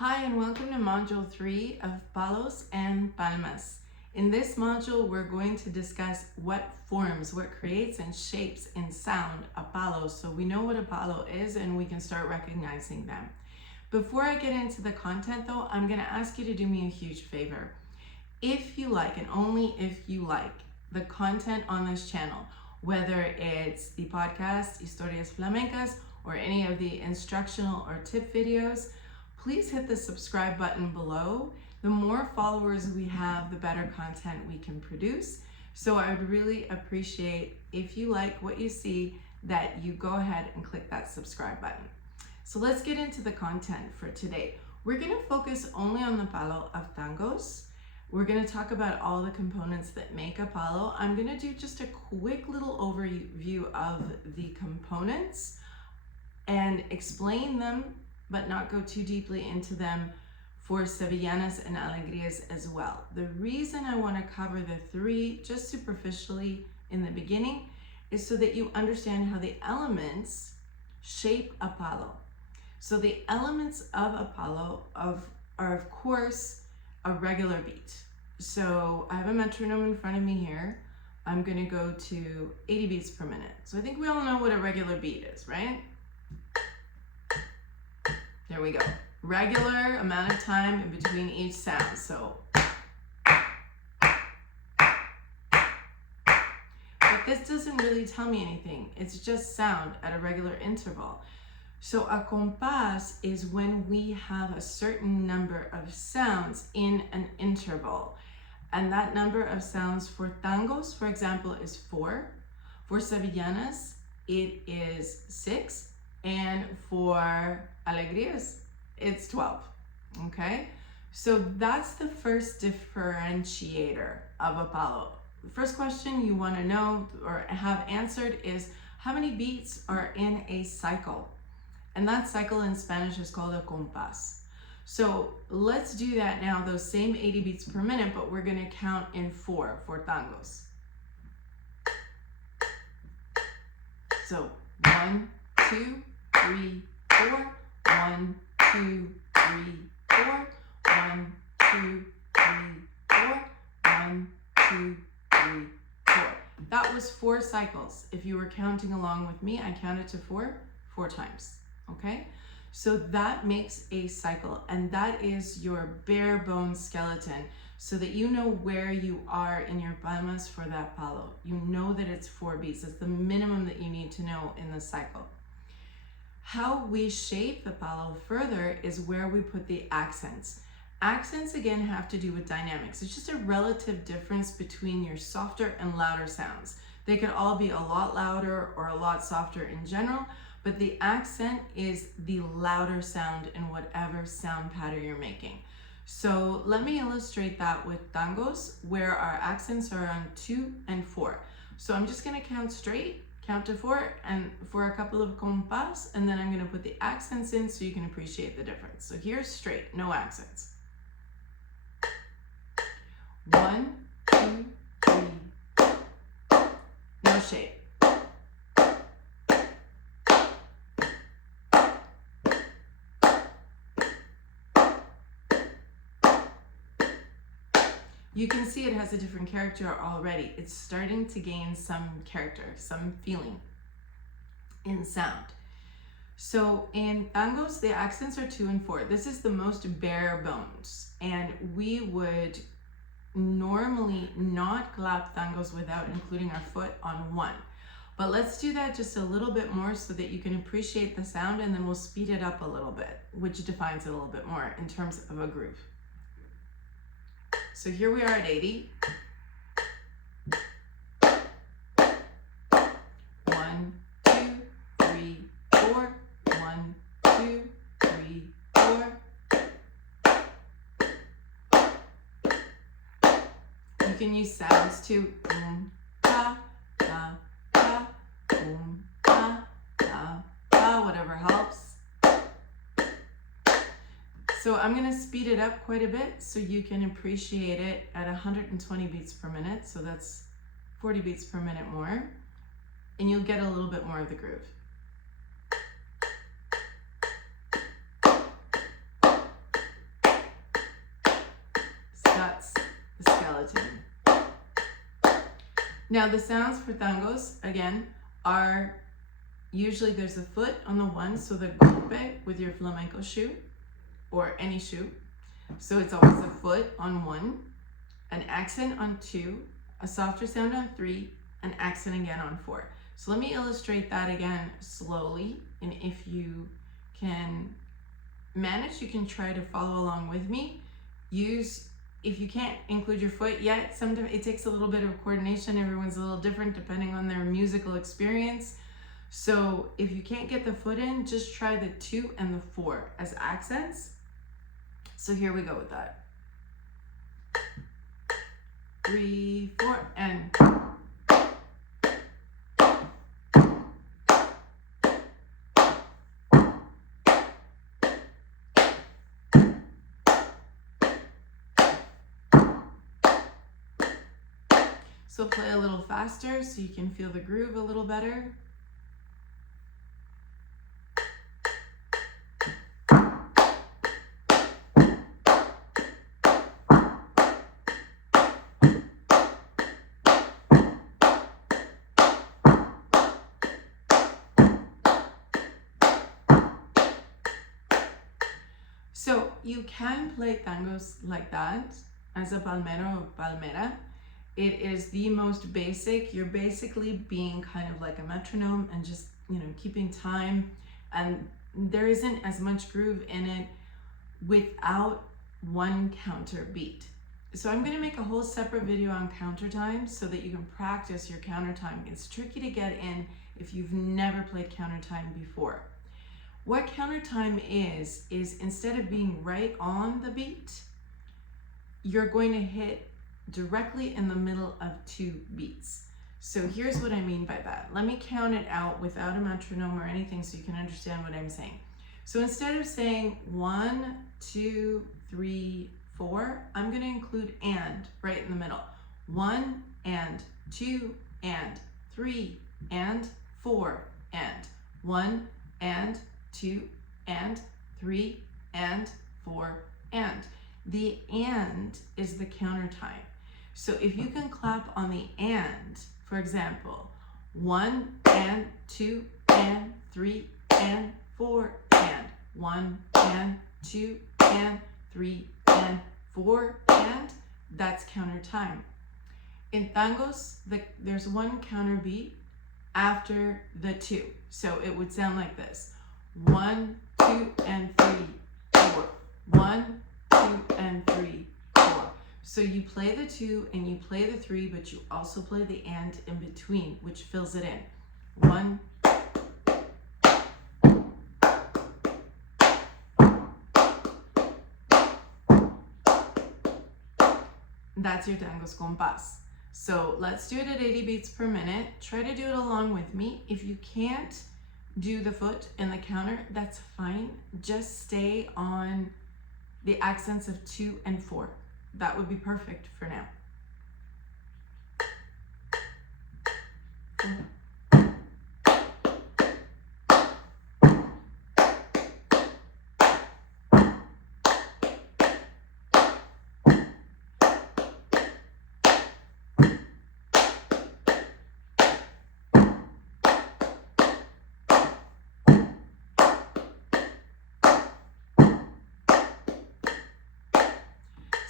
Hi and welcome to Module 3 of Palos and Palmas. In this module, we're going to discuss what creates and shapes in sound a palo, so we know what a palo is and we can start recognizing them. Before I get into the content though, I'm going to ask you to do me a huge favor. If you like, and only if you like, the content on this channel, whether it's the podcast, Historias Flamencas, or any of the instructional or tip videos, please hit the subscribe button below. The more followers we have, the better content we can produce. So I would really appreciate, if you like what you see, that you go ahead and click that subscribe button. So let's get into the content for today. We're going to focus only on the palo of tangos. We're going to talk about all the components that make a palo. I'm going to do just a quick little overview of the components and explain them, but not go too deeply into them for sevillanas and alegrías as well. The reason I want to cover the three just superficially in the beginning is so that you understand how the elements shape a palo. So the elements of a palo are of course a regular beat. So I have a metronome in front of me here. I'm going to go to 80 beats per minute. So I think we all know what a regular beat is, right? There we go. Regular amount of time in between each sound. So, but this doesn't really tell me anything. It's just sound at a regular interval. So a compás is when we have a certain number of sounds in an interval. And that number of sounds for tangos, for example, is 4. For sevillanas, it is 6. And for alegrías, it's 12, okay? So that's the first differentiator of a palo. The first question you want to know or have answered is how many beats are in a cycle? And that cycle in Spanish is called a compás. So let's do that now, those same 80 beats per minute, but we're going to count in 4 for tangos. So 1, 2, 3, 4, 1, 2, 3, 4, 1, 2, 3, 4, 1, 2, 3, 4. That was 4 cycles. If you were counting along with me, I counted to 4 times, okay? So that makes a cycle, and that is your bare bones skeleton so that you know where you are in your palmas for that palo. You know that it's 4 beats. It's the minimum that you need to know in the cycle. How we shape the palo further is where we put the accents. Accents again have to do with dynamics. It's just a relative difference between your softer and louder sounds. They could all be a lot louder or a lot softer in general, but the accent is the louder sound in whatever sound pattern you're making. So let me illustrate that with tangos, where our accents are on 2 and 4. So I'm just going to count straight. Count to 4 and for a couple of compás, and then I'm going to put the accents in so you can appreciate the difference. So here's straight, no accents. 1, 2, 3. No shape. You can see it has a different character already. It's starting to gain some character, some feeling in sound. So in tangos, the accents are 2 and 4. This is the most bare bones. And we would normally not clap tangos without including our foot on 1. But let's do that just a little bit more so that you can appreciate the sound, and then we'll speed it up a little bit, which defines it a little bit more in terms of a groove. So here we are at 80. 1, 2, 3, 4. 1, 2, 3, 4. You can use sounds too. Ta, ta, ta, ta, ta, ta, whatever helps. So I'm going to speed it up quite a bit so you can appreciate it at 120 beats per minute. So that's 40 beats per minute more. And you'll get a little bit more of the groove. skeleton. Now the sounds for tangos, again, are usually there's a foot on the one, so the golpe with your flamenco shoe or any shoe. So it's always a foot on one, an accent on two, a softer sound on three, an accent again on four. So let me illustrate that again slowly, and if you can manage, you can try to follow along with me. If you can't include your foot yet, sometimes it takes a little bit of coordination. Everyone's a little different depending on their musical experience. So if you can't get the foot in, just try the two and the four as accents. So here we go with that. 3, 4, and so play a little faster so you can feel the groove a little better. So you can play tangos like that as a palmero or palmera. It is the most basic. You're basically being kind of like a metronome and just, keeping time. And there isn't as much groove in it without one counter beat. So I'm gonna make a whole separate video on counter time so that you can practice your counter time. It's tricky to get in if you've never played counter time before. What counter time is instead of being right on the beat, you're going to hit directly in the middle of two beats. So here's what I mean by that. Let me count it out without a metronome or anything so you can understand what I'm saying. So instead of saying 1, 2, 3, 4, I'm going to include and right in the middle. 1 and 2 and 3 and 4 and 1 and 2 and 3 and 4 and. The and is the counter time. So if you can clap on the and, for example, 1 and 2 and 3 and 4 and 1 and 2 and 3 and 4 and, that's counter time. In tangos, there's one counter beat after the 2. So it would sound like this. 1, 2, and 3, 4. 1, 2, and 3, 4. So you play the 2 and you play the 3, but you also play the and in between, which fills it in. 1. That's your tangos compás. So let's do it at 80 beats per minute. Try to do it along with me. If you can't do the foot and the counter, that's fine. Just stay on the accents of 2 and 4. That would be perfect for now.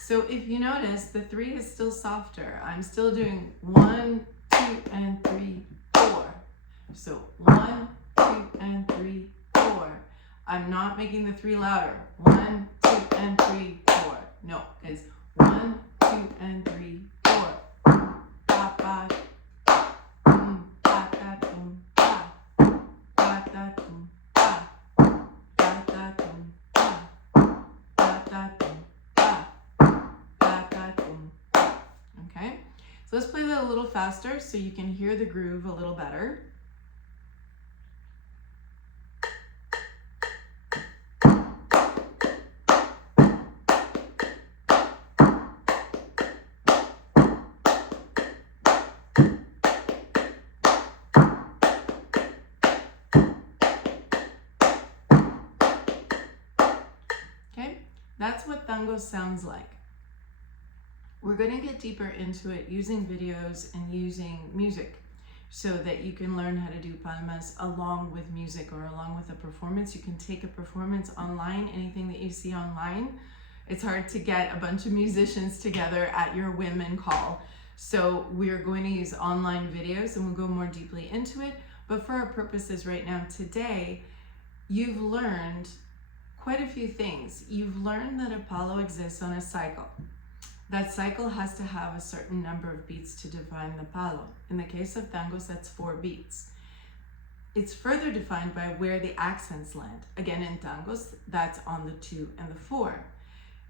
So if you notice, the 3 is still softer. I'm still doing 1, 2, and 3, 4. So 1, 2, and 3, 4. I'm not making the 3 louder. 1, 2, and 3, 4. No, it's 1, 2, and 3, 4. Ba, ba, ba, da, dum, ba. Ba, da, dum, ba. Da, da, dum, ba. Da, da, dum. Okay, so let's play that a little faster so you can hear the groove a little better. Okay, that's what tango sounds like. We're going to get deeper into it using videos and using music so that you can learn how to do palmas along with music or along with a performance. You can take a performance online, anything that you see online. It's hard to get a bunch of musicians together at your whim and call. So we're going to use online videos and we'll go more deeply into it. But for our purposes right now today, you've learned quite a few things. You've learned that a palo exists on a cycle. That cycle has to have a certain number of beats to define the palo. In the case of tangos, that's 4 beats. It's further defined by where the accents land. Again, in tangos, that's on the 2 and the 4.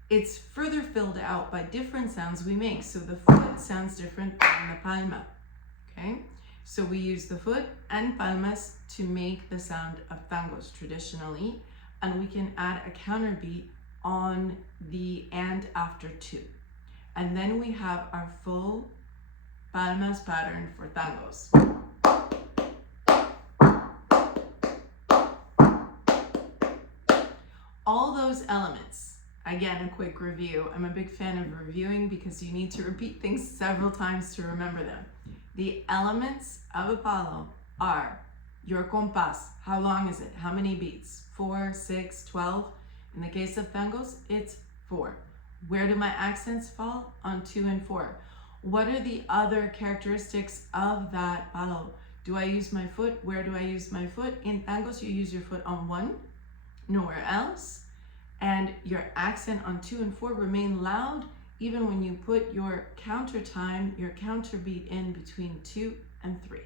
It's further filled out by different sounds we make. So the foot sounds different than the palma, okay? So we use the foot and palmas to make the sound of tangos traditionally, and we can add a counter beat on the and after 2. And then we have our full palmas pattern for tangos. All those elements, again, a quick review. I'm a big fan of reviewing because you need to repeat things several times to remember them. The elements of a palo are your compás. How long is it? How many beats? 4, 6, 12. In the case of tangos, it's 4. Where do my accents fall? On 2 and 4. What are the other characteristics of that palo? Do I use my foot? Where do I use my foot? In tangos, you use your foot on 1, nowhere else. And your accent on 2 and 4 remain loud even when you put your counter time, your counter beat in between 2 and 3.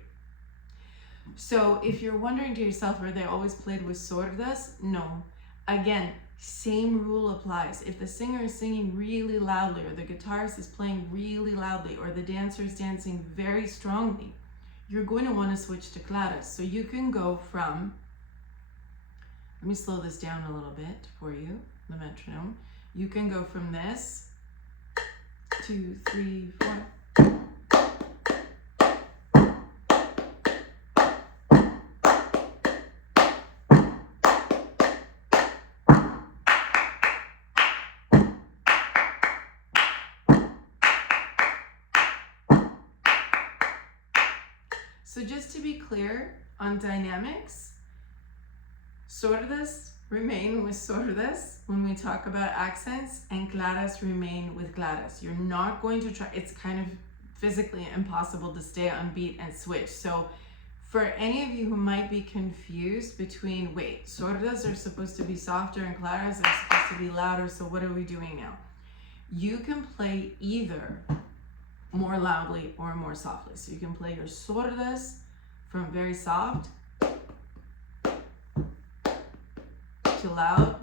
So if you're wondering to yourself, are they always played with sordas? No. Again, same rule applies. If the singer is singing really loudly, or the guitarist is playing really loudly, or the dancer is dancing very strongly, you're going to want to switch to claras. So you can go from, let me slow this down a little bit for you, the metronome. You can go from this, 2, 3, 4. So just to be clear on dynamics, sordas remain with sordas when we talk about accents, and claras remain with claras. You're not going to try, it's kind of physically impossible to stay on beat and switch. So for any of you who might be confused between, wait, sordas are supposed to be softer and claras are supposed to be louder, so what are we doing now? You can play either more loudly or more softly. So you can play your sordas from very soft to loud,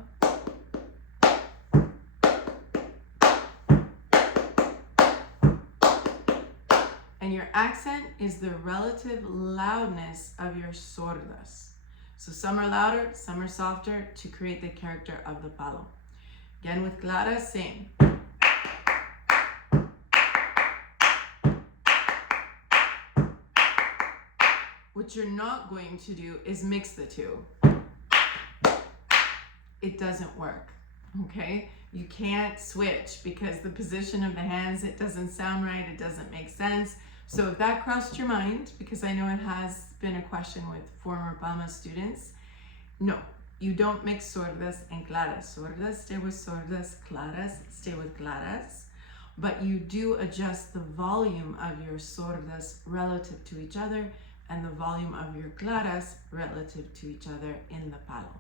and your accent is the relative loudness of your sordas. So some are louder, some are softer to create the character of the palo. Again, with claras, same. What you're not going to do is mix the two. It doesn't work, okay? You can't switch because the position of the hands, it doesn't sound right, it doesn't make sense. So if that crossed your mind, because I know it has been a question with former Palmas students, no, you don't mix sordas and claras. Sordas stay with sordas, claras stay with claras, but you do adjust the volume of your sordas relative to each other and the volume of your claras relative to each other in the palo.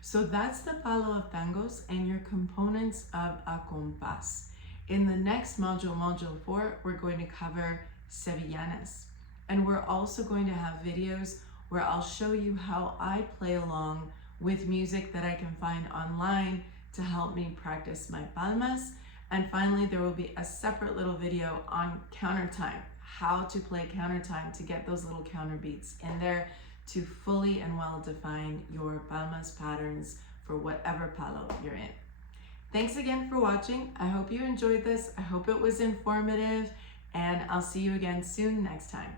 So that's the palo of tangos and your components of a compás. In the next module, module 4, we're going to cover sevillanas. And we're also going to have videos where I'll show you how I play along with music that I can find online to help me practice my palmas. And finally, there will be a separate little video on counter time, how to play counter time to get those little counter beats in there to fully and well define your palmas patterns for whatever palo you're in. Thanks again for watching. I hope you enjoyed this. I hope it was informative, and I'll see you again soon next time.